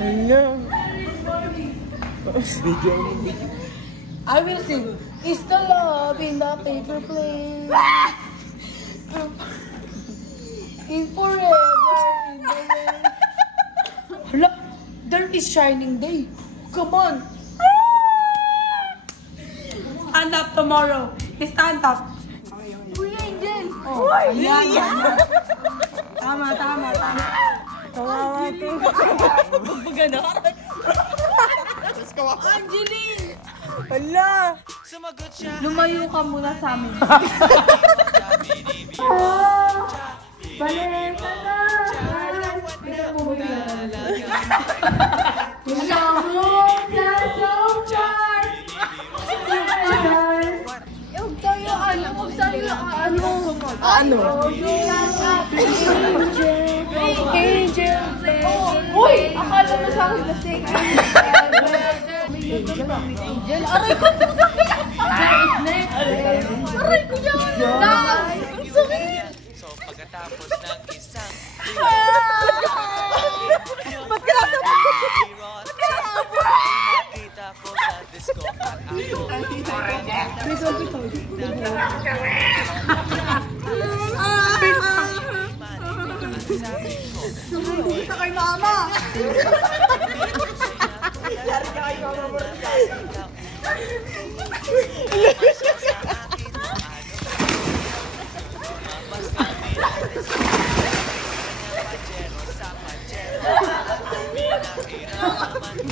Hello. I will sing. Is the love in the paper plane? In forever in the rain. Hala, there is shining day. Come on. Stand up tomorrow. Stand up. Kuya Angel. Oh, ayan. Tama. Kawawa to. Angeline! Hala. Lumayo ka muna sa amin. Balik ka na! Uy! Akala mo sa akin lasing. Angel, aray ko! Aray ko yan! Ang sakit! So pagkatapos ng isang Ba't ka nasa nakita ko sa disco at Nakikita kay mama.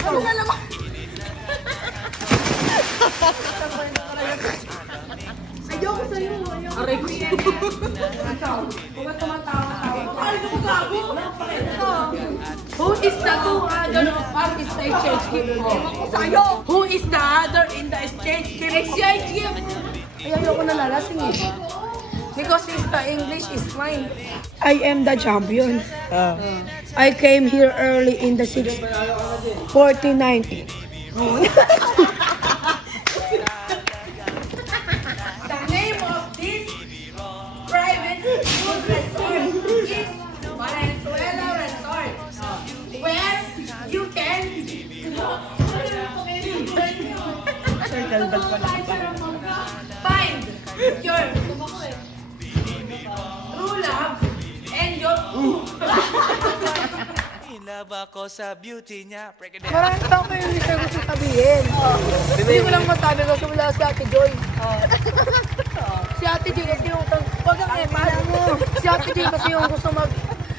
Ano na naman? Ayoko sa'yo. Aray ko yan. Huwag tumatawa-tawa. Ay, gago! Who is the two other of is the exchange gift? Sa'yo. Who is the other in the exchange gift? Exchange gift! Ay, ayoko na lalasing eh. Because it's the English is mine. I am the champion. I came here early in the 6:49. The name of this private food restaurant is Valenzuela Resort, where you can find your true love and your in love ako sa beauty niya. Maraming tao kayo hindi kayo gusto sabihin. Hindi ko lang masabi kasi wala si Ate Joy. Si Ate Joy kasi yung wag ang epas. Si Ate Joy kasi yung gusto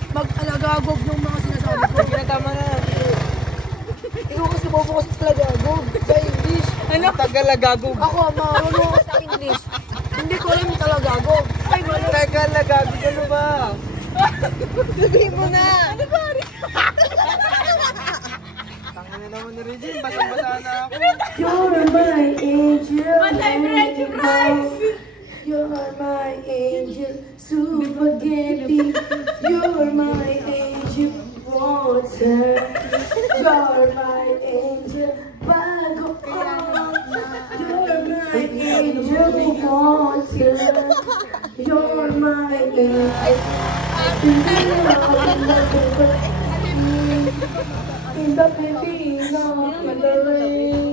mag-alagagog yung mga sinasabi ko. Tama na. Ikaw kasi bobo kasi talagagog sa English. Ano? Tagalagagog. Ako, marunong ako sa English. Hindi ko alam yung talagagog. Ay, marunong. Tagalagagog. Ano ba? Sabihin mo na. Ano ba? Tangin na naman ni Regine. Basang-basa na ako. You're my angel. Matay, French fries! You're my angel, spaghetti. You're my angel, water. You're my angel, bago on. You're my angel, water. You're my angel. In the Filipino, in the rain.